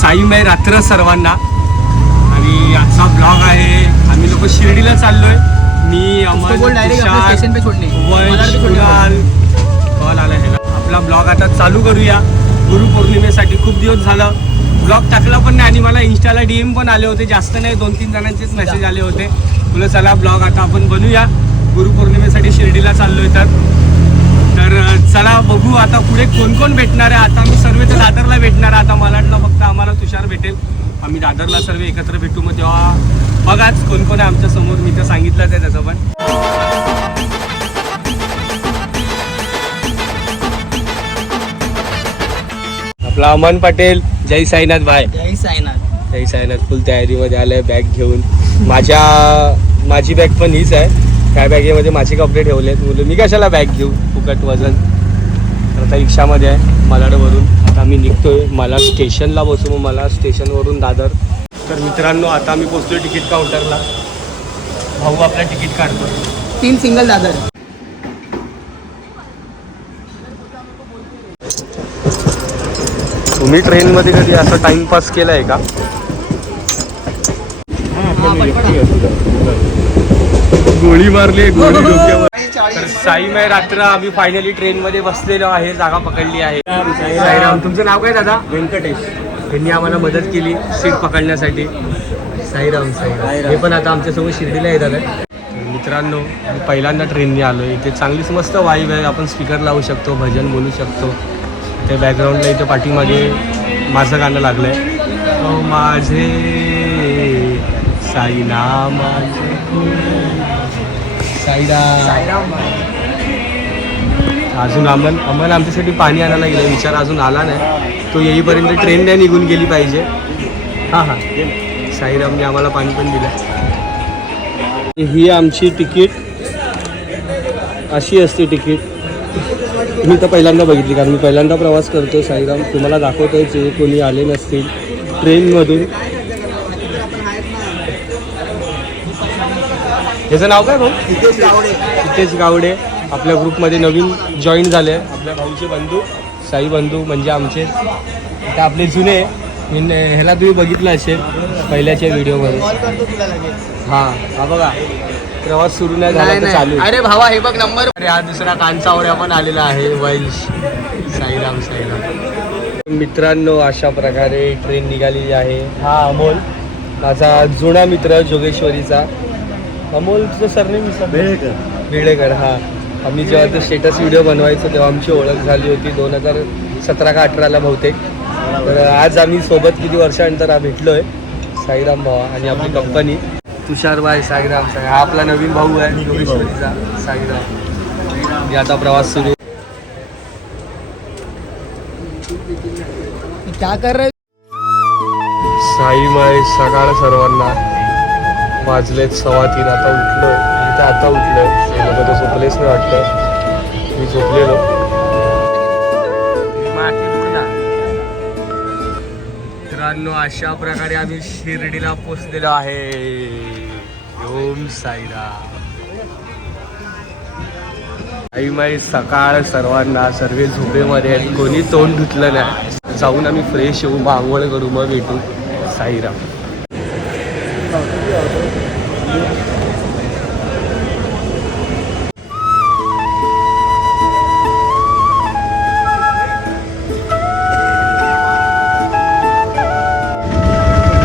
साईमय रात्र सर्वांना. आणि आजचा ब्लॉग आहे. आम्ही लोक शिर्डीला चाललोय. मी कॉल आला ह्याला. आपला ब्लॉग आता चालू करूया. गुरुपौर्णिमेसाठी खूप दिवस झालं. ब्लॉग टाकला पण नाही आणि मला इंस्टाला डीएम पण आले होते. जास्त नाही दोन तीन जणांचेच मेसेज आले होते. तुला चला ब्लॉग आता आपण बनवूया गुरुपौर्णिमेसाठी शिर्डीला चाललोय तर. तर चला बघू आता पुढे कोण कोण भेटणार आहे. आता आम्ही सर्व तर दादरला भेटणार आहे. आता मला वाटलं फक्त आम्हाला तुषार भेटेल. आम्ही दादरला सर्व एकत्र भेटू. मग तेव्हा बघाच कोण कोण आहे आमच्यासमोर. मी तर सांगितलंच आहे त्याचं पण. आपला अमन पटेल जय साईनाथ भाई. जय साईनाथ. जय साईनाथ फुल तयारीमध्ये आलं बॅग घेऊन. माझ्या माझी बॅग पण हीच आहे. त्या बॅगेमध्ये माझे कपडे ठेवलेत. मुलं मी कशाला बॅग घेऊ? फुकट वजन. तर आता रिक्षामध्ये आहे मलाडवरून. आता मी निघतोय मला स्टेशनला बसू मग मला स्टेशनवरून दादर. तर मित्रांनो आता मी पोचलोय तिकीट काउंटरला भाऊ आपला तिकीट काढतो. तीन सिंगल दादर. तुम्ही ट्रेनमध्ये कधी असं टाइमपास केला आहे का? गोळी मारली गोळी डोक्यावर. तर साईमय रात्र आम्ही फायनली ट्रेन मध्ये बसलेलो आहे जागा पकडली आहे. साईराम तुमचं नाव काय दादा? व्यंकटेश. त्यांनी आम्हाला मदत केली सीट पकडण्यासाठी. साईराम साईराम. हे पण आता आमच्यासोबत शिर्डीला येत आलं मित्रांनो मी पहिल्यांदा ट्रेनने आलो इथे चांगलीच मस्त वाईब आहे. आपण स्पीकर लावू शकतो भजन बोलू शकतो. ते बॅकग्राऊंडला इथे पाठीमागे माझं गाणं लागलं आहे माझे साईना माझे साईराम अजून अमन अमन आमच्यासाठी पाणी आणायला गेला. विचार अजून आला नाही. तो येईपर्यंत ट्रेन नाही निघून गेली पाहिजे. हां हां. साईरामने आम्हाला पाणी पण दिलं. ही आमची तिकीट. अशी असते तिकीट. मी तर पहिल्यांदा बघितली कारण मी पहिल्यांदा प्रवास करतो साईराम. तुम्हाला दाखवतोय जे कोणी आले नसतील. ट्रेनमधून याचं नाव काय भाऊ? नितेश गावडे. नितेश गावडे आपल्या ग्रुपमध्ये नवीन जॉईन झाले. आपल्या भाऊचे बंधू साई बंधू म्हणजे आमचे. ते आपले जुने ह्याला तुम्ही बघितलं असेल पहिल्याच्या व्हिडिओमध्ये. हां हा बघा. प्रवास सुरू नाही झाला तर चालू. अरे भावा हे बघ नंबर. अरे हा दुसरा कांचावऱ्या पण आलेला आहे वैश साईराम साईराम. मित्रांनो अशा प्रकारे ट्रेन निघालेली आहे. हा अमोल माझा जुना मित्र जोगेश्वरीचा. अमोलचं सरनेम विसरलो. वेळेकर. हा. आम्ही जेव्हा ते स्टेटस व्हिडिओ बनवायचो तेव्हा आमची ओळख झाली होती दोन हजार सतरा का अठराला बहुतेक. तर आज आम्ही सोबत किती वर्षानंतर भेटलोय? साईराम भावा आणि आपली कंपनी तुषारबाई साईराम साई. हा आपला नवीन भाऊ आहे साईराम. आता प्रवास सुरू. क्या कर रहे साईमाई सकाळ सर्वांना वाजलेत सव्वा तीन. आता उठलो. इथे आता उठलोय. आहे तर झोपलेच नाही वाटलं मी झोपलेलो. मित्रांनो अशा प्रकारे आम्ही शिर्डीला पोचलेलो आहे. ओम साईराम. आईमाई सकाळ सर्वांना सर्व झोपेमध्ये आहेत. कोणी तोंड धुतलं नाही. जाऊन आम्ही फ्रेश होऊ आंघोळ करू मग भेटू. साईराम.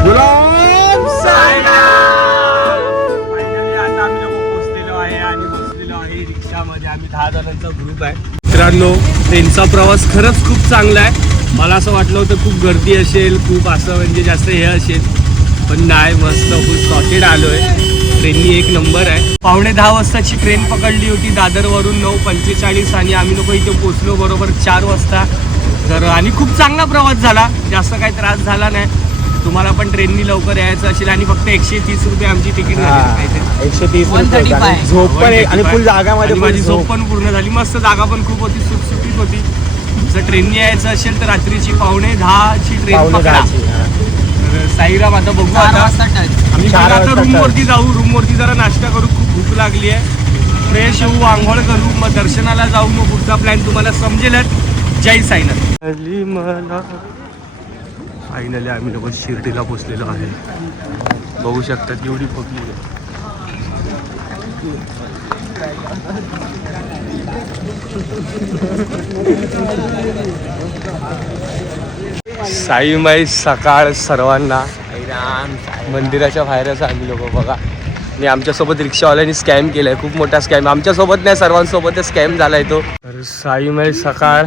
गुलाम साईराम! Finally आता आम्ही लोकं पोहोचलेलो आहे आणि बसलेलो आहे रिक्षामध्ये. आम्ही दहा जणांचा ग्रुप आहे. मित्रांनो ट्रेनचा प्रवास खरंच खूप चांगला आहे. मला असं वाटलं होतं खूप गर्दी असेल खूप असं म्हणजे जास्त हे असेल. पण नाही मस्त फुल सॉकेट आलो आहे ट्रेननी एक नंबर आहे. पावणे दहा वाजताची ट्रेन पकडली होती दादरवरून नऊ पंचेचाळीस आणि आम्ही लोक इथे पोचलो बरोबर चार वाजता. तर आणि खूप चांगला प्रवास झाला. जास्त काही त्रास झाला नाही. तुम्हाला पण ट्रेननी लवकर यायचं असेल आणि फक्त एकशे तीस रुपये आमची तिकीट झाली एकशे तीस 135. झोप पण आहे आणि फुल जागामध्ये आणि माझी झोप. पण पूर्ण झाली. मस्त जागा पण खूप होती सुटसुटीत होती. जर ट्रेननी यायचं असेल तर रात्रीची पावणे दहाची ट्रेन पावणे पकडा. दहाची, हा. तर साईराम आता बघू चार आता. वाजता touch. आम्ही चार आता वाजता रूम वरती जाऊ रूम वरती जरा नाश्ता करू खूप भूक लागली आहे. फ्रेश होऊ आंघोळ करू मग दर्शनाला जाऊ मग पुढचा प्लॅन तुम्हाला समजेलच जय साईनाथ. मला. फायनली आम्ही लोक शिर्डीला पोचलेलो आहे. बघू शकतात एवढी पब्लिक आहे साईमाई सकाळ सर्वांना मंदिराच्या बाहेरच आम्ही लोक बघा. मी आमच्यासोबत रिक्षावाल्यांनी स्कॅम केलाय. खूप मोठा स्कॅम आमच्यासोबत नाही सर्वांसोबत स्कॅम झालाय तो. तर साईमाई सकाळ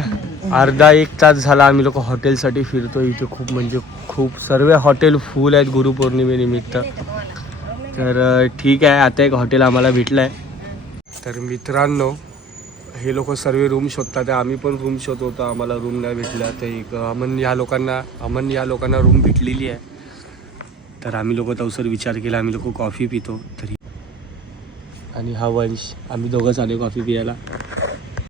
अर्धा एक तास झाला आम्ही लोक हॉटेलसाठी फिरतो इथे खूप म्हणजे खूप. सर्व हॉटेल फुल आहेत गुरुपौर्णिमेनिमित्त तर ठीक आहे. आता एक हॉटेल आम्हाला भेटलं आहे तर मित्रांनो हे लोक सर्व रूम शोधतात. आम्ही पण रूम शोधत. होतो आम्हाला रूम नाही भेटला तर एक अमन या लोकांना अमन या लोकांना रूम भेटलेली आहे. तर आम्ही लोक तवसर विचार केला. आम्ही लोक कॉफी पितो. तरी. आणि हा वंश. आम्ही दोघंच आलो कॉफी पियाला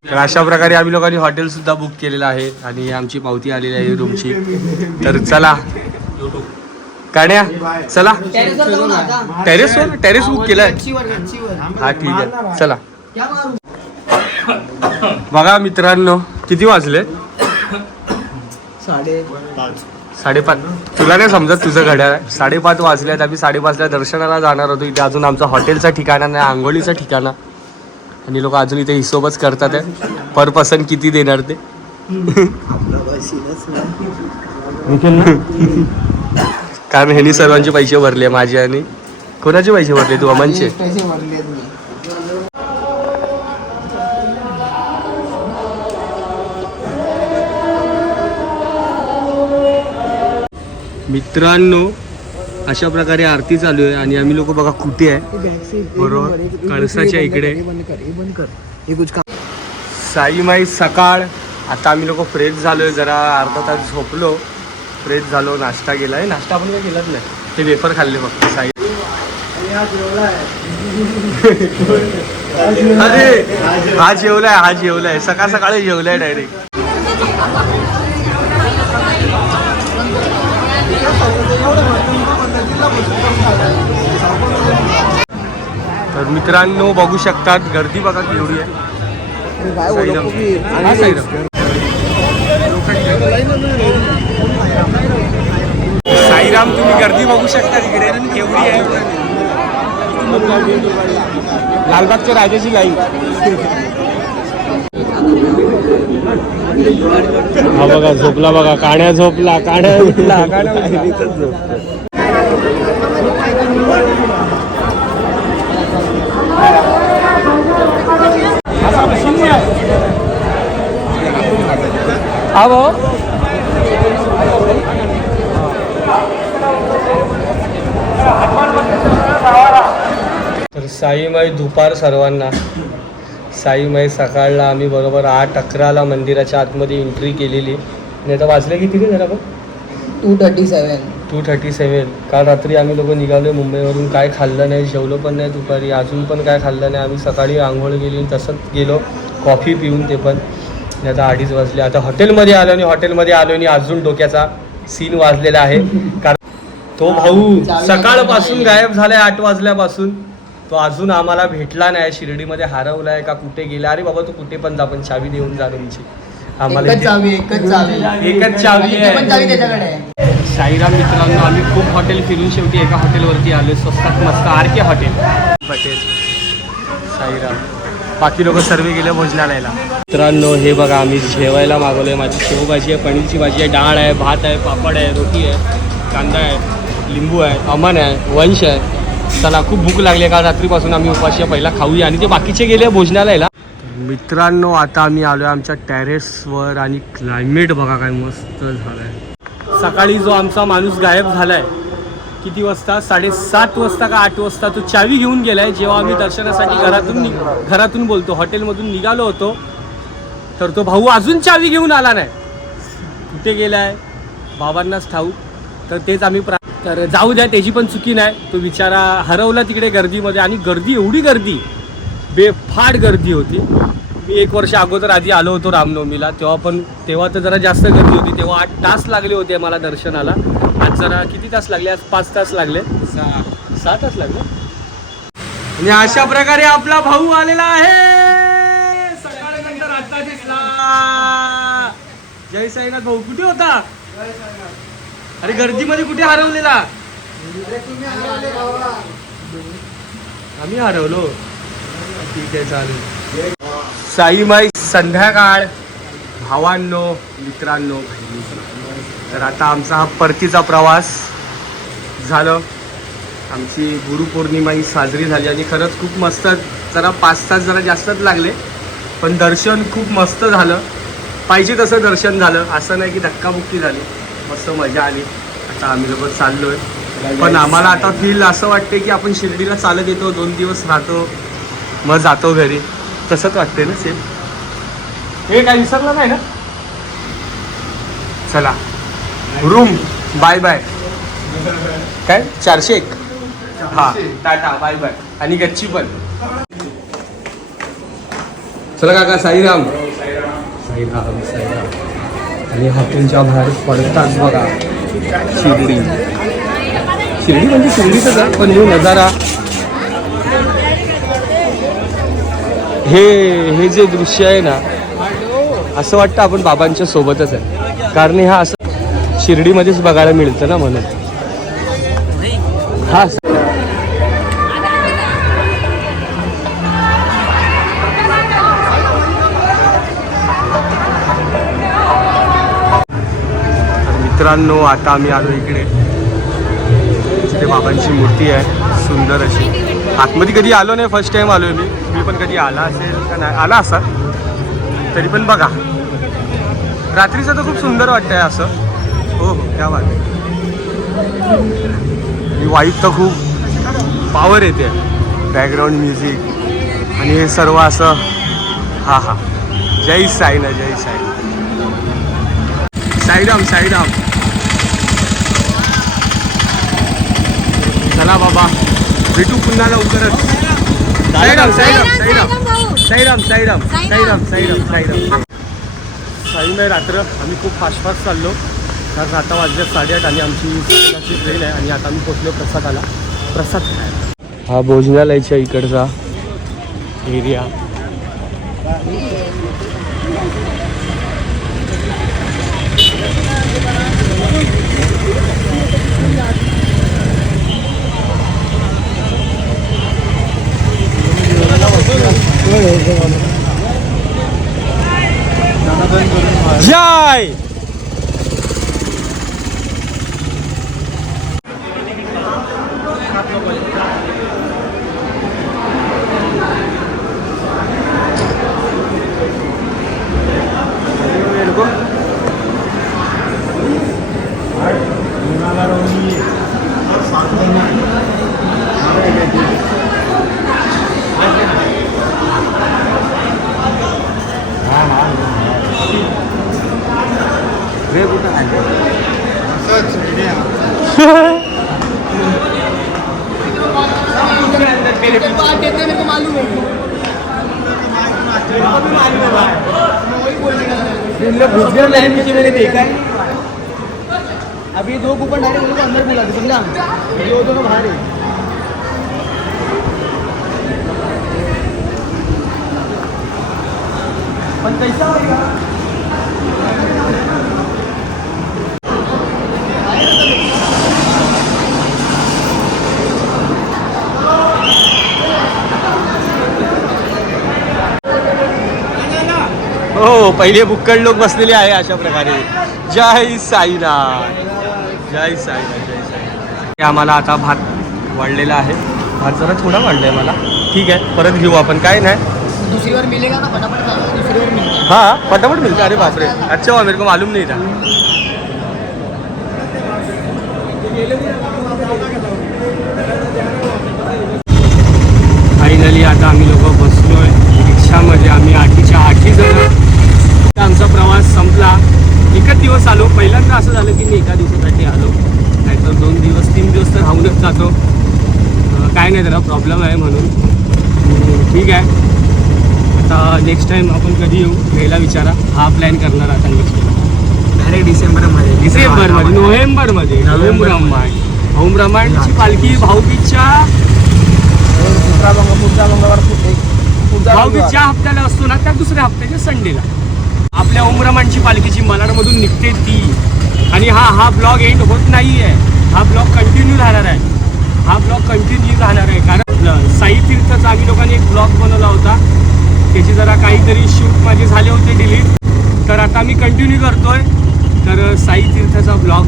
तर अशा प्रकारे आम्ही लोकांनी हॉटेल सुद्धा बुक केलेलं आहे. आणि ही आमची पावती आलेली आहे रूमची तर चला. काण्या चला. टेरेसवर टेरेस बुक केलाय. हा ठीक आहे. चला. बघा मित्रांनो किती वाजले? साडेपाच. तुला नाही समजत तुझं घड्याळ. साडेपाच वाजल्यात आम्ही साडेपाचला दर्शनाला जाणार होतो. इथे अजून आमचा हॉटेलचा ठिकाणा नाही आंघोळीचा ठिकाणा आणि लोक अजून इथे हिशोबच करतात. पर पर्सन किती देणार ते? कारण ह्यांनी सर्वांचे पैसे भरले माझे आणि कोणाचे पैसे भरले तू अमनचे? मित्रांनो अशा प्रकारे आरती चालू आहे आणि आम्ही लोक बघा कुठे आहे. बरोबर कळसाच्या इकडे. काम साईमाई सकाळ. आता आम्ही लोक फ्रेश झालोय जरा अर्धा तास झोपलो. फ्रेश झालो नाश्ता केलाय. नाश्ता आपण काय केलाच नाही. ते वेफर खाल्ले फक्त साई. अरे हा जेवलाय हा जेवलाय. सकाळ सकाळी जेवलाय डायरेक्ट तर मित्रांनो बघू शकतात गर्दी बघा केवढी आहे. साईराम. हा, तुम्ही गर्दी बघू शकता तिकडे. केवढी आहे लालबागच्या राजाची लाईन. हा बघा झोपला बघा. काण्या झोपला काण्या उठला काण्या हा भाऊ तर साईमाई दुपार सर्वांना. साईमाई सकाळला आम्ही बरोबर आठ अकराला मंदिराच्या आतमध्ये एंट्री केलेली. आणि आता वाजले किती रे जरा बघ? Two thirty seven two thirty seven काल रात्री आम्ही लोक निघालो मुंबईवरून. काय खाल्लं नाही जेवलो पण नाही दुपारी. अजून पण काय खाल्लं नाही. आम्ही सकाळी आंघोळ गेली तसंच गेलो. कॉफी पिऊन ते पण. आणि आता अडीच वाजले. आता हॉटेलमध्ये आलो आणि हॉटेलमध्ये आलो आणि अजून डोक्याचा सीन वाजलेला आहे. कारण तो भाऊ सकाळपासून गायब झालाय आठ वाजल्यापासून. तो अजून आम्हाला भेटला नाही. शिर्डीमध्ये हरवलाय का कुठे गेला? अरे बाबा तू कुठे पण जा पण चावी देऊन जा तुमची. आम्हाला एकच चावी एकच चावी. चावी आहे. साईराम मित्रांनो आम्ही खूप हॉटेल फिरून शेवटी एका हॉटेलवरती आलो स्वस्तात मस्त R K hotel hotel Sairam. बाकी लोक सर्व गेले भोजनालयाला मित्रांनो हे बघा आम्ही जेवायला मागवलंय. माझी शेवभाजी आहे पनीरची भाजी आहे डाळ आहे भात आहे पापड आहे रोटी आहे कांदा आहे लिंबू आहे अमन आहे वंश आहे. चला खूप भूक लागली आहे. काल रात्रीपासून आम्ही उपाशी आहे पहिला खाऊया. आणि ते बाकीचे गेले भोजनालयाला मित्रांनो आता आम्ही आलो आहे आमच्या टेरेसवर आणि क्लायमेट बघा काय मस्त झालं आहे सकाळी जो आमचा माणूस गायब झालाय किती वाजता? साडेसात वाजता का आठ वाजता? तो चावी घेऊन गेलाय. जेव्हा आम्ही दर्शनासाठी घरातून घरातून बोलतो. हॉटेलमधून निघालो होतो. तर तो भाऊ अजून चावी घेऊन आला नाही. कुठे गेलाय? बाबांनाच ठाऊ तर तेच आम्ही प्रा तर जाऊ द्या त्याची पण चुकी नाही. तो विचारा हरवला तिकडे गर्दीमध्ये. आणि गर्दी एवढी गर्दी बेफाट गर्दी होती. मी एक वर्ष अगोदर आधी आलो होतो रामनवमीला. तेव्हा पण तेव्हा तर जरा जास्त गर्दी होती. तेव्हा आठ तास लागले होते मला दर्शनाला. जरा किती तास लागले? आज पाच तास लागले. सहा. सहा तास लागले? आणि अशा प्रकारे आपला भाऊ आलेला आहे. सकाळनंतर आता दिसला. जय साईनाथ भाऊ कुठे होता? अरे गर्दीमध्ये कुठे हरवलेला? आम्ही हरवलो. ठीक आहे चालेल. साईमाई संध्याकाळ. भावांनो मित्रांनो. तर आता आमचा हा परतीचा प्रवास झालं. आमची गुरुपौर्णिमा ही साजरी झाली आणि खरंच खूप मस्त जरा पाच तास जरा जास्तच लागले पण दर्शन खूप मस्त झालं. पाहिजे तसं दर्शन झालं असं नाही की धक्काबुक्की झाली. मस्त मजा आली. आता आम्ही लोक आहे पण आम्हाला आता फील असं वाटते की आपण शिर्डीला चालत येतो दोन दिवस राहतो मग जातो घरी. तसंच वाटते ना सेम हे काय विसरलं नाही ना? चला. रूम बाय बाय काय? चारशे एक. हा. टाटा बाय बाय आणि गच्ची पण. चला काका साईराम. साईराम. साईराम आणि हॉटेलच्या बाहेर पडताच बघा. शिर्डी. शिर्डी म्हणजे शिर्डीतच आहे पण जो नजारा. हे हे जे दृश्य आहे ना असं वाटतं आपण बाबांच्या सोबतच आहे. कारण हे हा असं शिर्डीमध्येच बघायला मिळतं ना म्हणून. हा. मित्रांनो आता आम्ही आलो इकडे. तिथे बाबांची मूर्ती आहे सुंदर अशी. आतमध्ये कधी आलो नाही फर्स्ट टाइम आलोय मी. मी पण कधी आला असेल का नाही? आला असा तरी पण बघा. रात्रीचं तर खूप सुंदर वाटतंय असं. हो हो त्या बात ही वाईट तर खूप पॉवर येते बॅकग्राऊंड म्युझिक आणि हे सर्व असं हां हां जय साई ना जय साई साईराम साईराम चला बाबा भेटू पुन्हा लवकरच साईराम साईराम साईराम साईराम साईराम साईराम साईराम साईराम साई नाही रात्र आम्ही खूप फास्ट फास्ट चाललो कारण आता वाजले साडेआठ आणि आमची साडेआठची ट्रेन आहे आणि आता आम्ही पोचलो प्रसादाला. प्रसाद खायला. हा भोजनालयाच्या इकडचा एरिया जय! 稍等一 अभी दो कूपन डायरेक्ट उनको अंदर बुला दे समझा? ये दोनों बाहर है। पण कैसा होगा? हो पहिले बुक्कड लोक बसलेले आहे अशा प्रकारे. जय साईनाथ. जय साईनाथ जय साईनाथ. आम्हाला आता भात वाढलेला आहे. भात जरा थोडा वाढलाय मला. ठीक आहे परत घेऊ आपण. काय नाही. दूसरी बार मिलेगा ना फटाफट खा लो, दूसरी बार मिलेगा. हाँ फटाफट मिलता है अरे बाप रे अच्छा हुआ मेरे को मालूम नहीं था फायनली आता आम्ही लोक बसलोय. रिक्षामध्ये आम्ही आठीच्या आठी जण प्रवास संपला. एकच दिवस आलो. पहिल्यांदा असं झालं की मी एका दिवसासाठी आलो. नाहीतर दोन दिवस तीन दिवस तर राहूनच जातो. काय नाही त्याला प्रॉब्लेम आहे म्हणून. ठीक आहे. आता नेक्स्ट टाइम आपण कधी येऊ घ्यायला विचारा. हा प्लॅन करणार आता नेक्स्ट डायरेक्ट डिसेंबरमध्ये. डिसेंबरमध्ये नोव्हेंबरमध्ये. नोव्हेंबर. नोव्हेंबर ओम ब्रह्मांडची पालखी भाऊबीजच्या पुढचा भाऊबीजच्या हप्त्याला असतो ना त्या दुसऱ्या हप्त्याच्या संडेला. आपल्या ओम पालखीची मलाडमधून निघते ती. आणि हा हा ब्लॉग एंड होत नाही आहे हा ब्लॉग कंटिन्यू राहणार आहे. हा ब्लॉग कंटिन्यू राहणार आहे. कारण साई तीर्थचा आम्ही लोकांनी एक ब्लॉग बनवला होता. त्याचे जरा काहीतरी शूट माझे झाले होते डिलीट तर आता मी कंटिन्यू करतोय. तर साई तीर्थचा ब्लॉग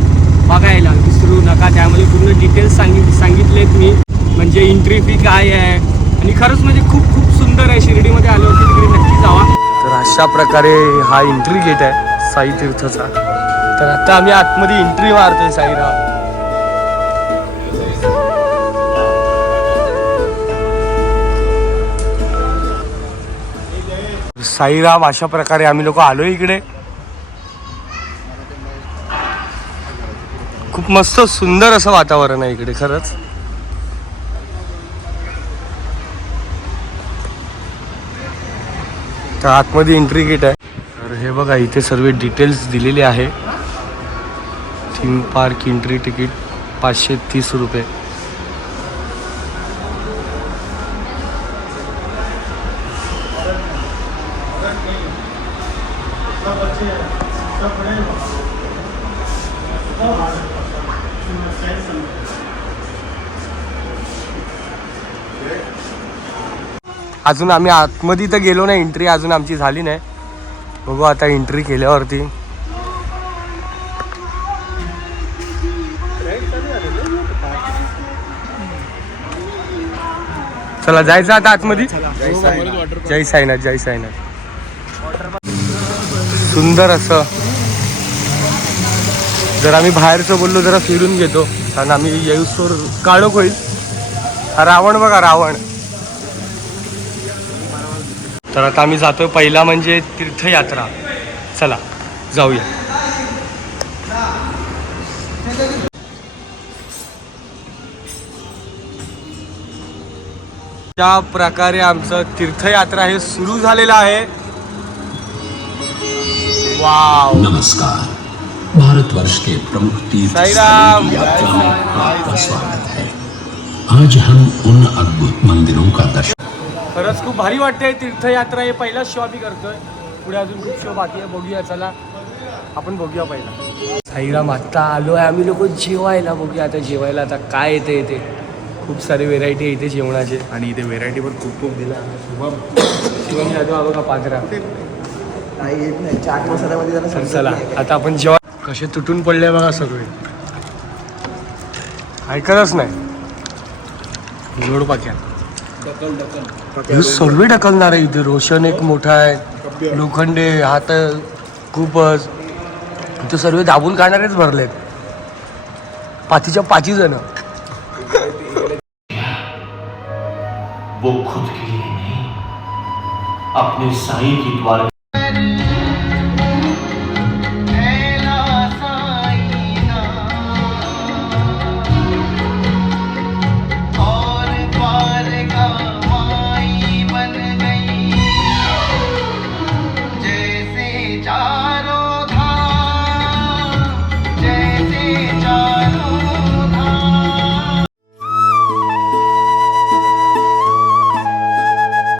बघायला. विसरू नका. त्यामध्ये पूर्ण डिटेल्स सांगित सांगितलेत मी. म्हणजे एंट्री फी काय आहे? आणि खरंच म्हणजे खूप खूप सुंदर आहे. शिर्डीमध्ये आलो होते तिकडे नक्की जावा. तर अशा प्रकारे हा एंट्री गेट आहे साई तीर्थचा. तर आता आम्ही आतमध्ये एंट्री मारतोय साईराम. साईराम अशा प्रकारे आम्ही लोक आलो इकडे. खूप मस्त सुंदर असं वातावरण आहे इकडे खरंच. तर आतमध्ये एंट्री गेट आहे. तर हे बघा इथे सर्व डिटेल्स दिलेले आहे. थीम पार्क एंट्री तिकीट पाचशे तीस रुपये. अजून आम्ही आतमध्ये तर गेलो नाही एंट्री अजून आमची झाली नाही. बघू आता एंट्री केल्यावरती. चला जायचं आता आतमध्ये? जय साईनाथ जय साईनाथ. सुंदर असं. जर आम्ही बाहेरचं बोललो जरा फिरून घेतो. कारण आम्ही येऊसोर काळोख होईल. रावण बघा रावण. तर आता आम्ही जातोय पहिला म्हणजे तीर्थयात्रा. चला जाऊया. त्या प्रकारे आमचं तीर्थयात्रा हे सुरू झालेलं आहे. वाव. नमस्कार. भारतवर्ष के प्रमुख तीर्थ यात्रा में आपका। स्वागत है। आज हम उन अद्भुत मंदिरों का दर्शन खरंच खूप भारी वाटते तीर्थयात्रा हे पहिलाच शो आम्ही करतोय. पुढे अजून खूप शो बाकी आहे. बघूया चला. आपण बघूया पहिला. साईराम आत्ता आलो आहे. आम्ही लोक जेवायला बघूया. आता जेवायला आता काय येते इथे खूप सारे व्हेरायटी आहे इथे जेवणाचे. आणि इथे व्हेरायटी पण खूप खूप दिला. शिवम यादव हा बघा पात्रा? नाही येत नाही. चाट मसाल्यामध्ये जरा तर समजत चला नाही. आता आपण जेव्हा कसे तुटून पडले बघा सगळे. ऐकतच नाही. जोड पाक्या हे सर्व ढकलणार आहे इथे रोशन एक मोठा आहे लोखंडे हा तर खूपच. इथे सर्व दाबून काढणारेच भरलेत. पाचीच्या पाची जण. वो खुद के लिए नहीं अपने साईं की द्वार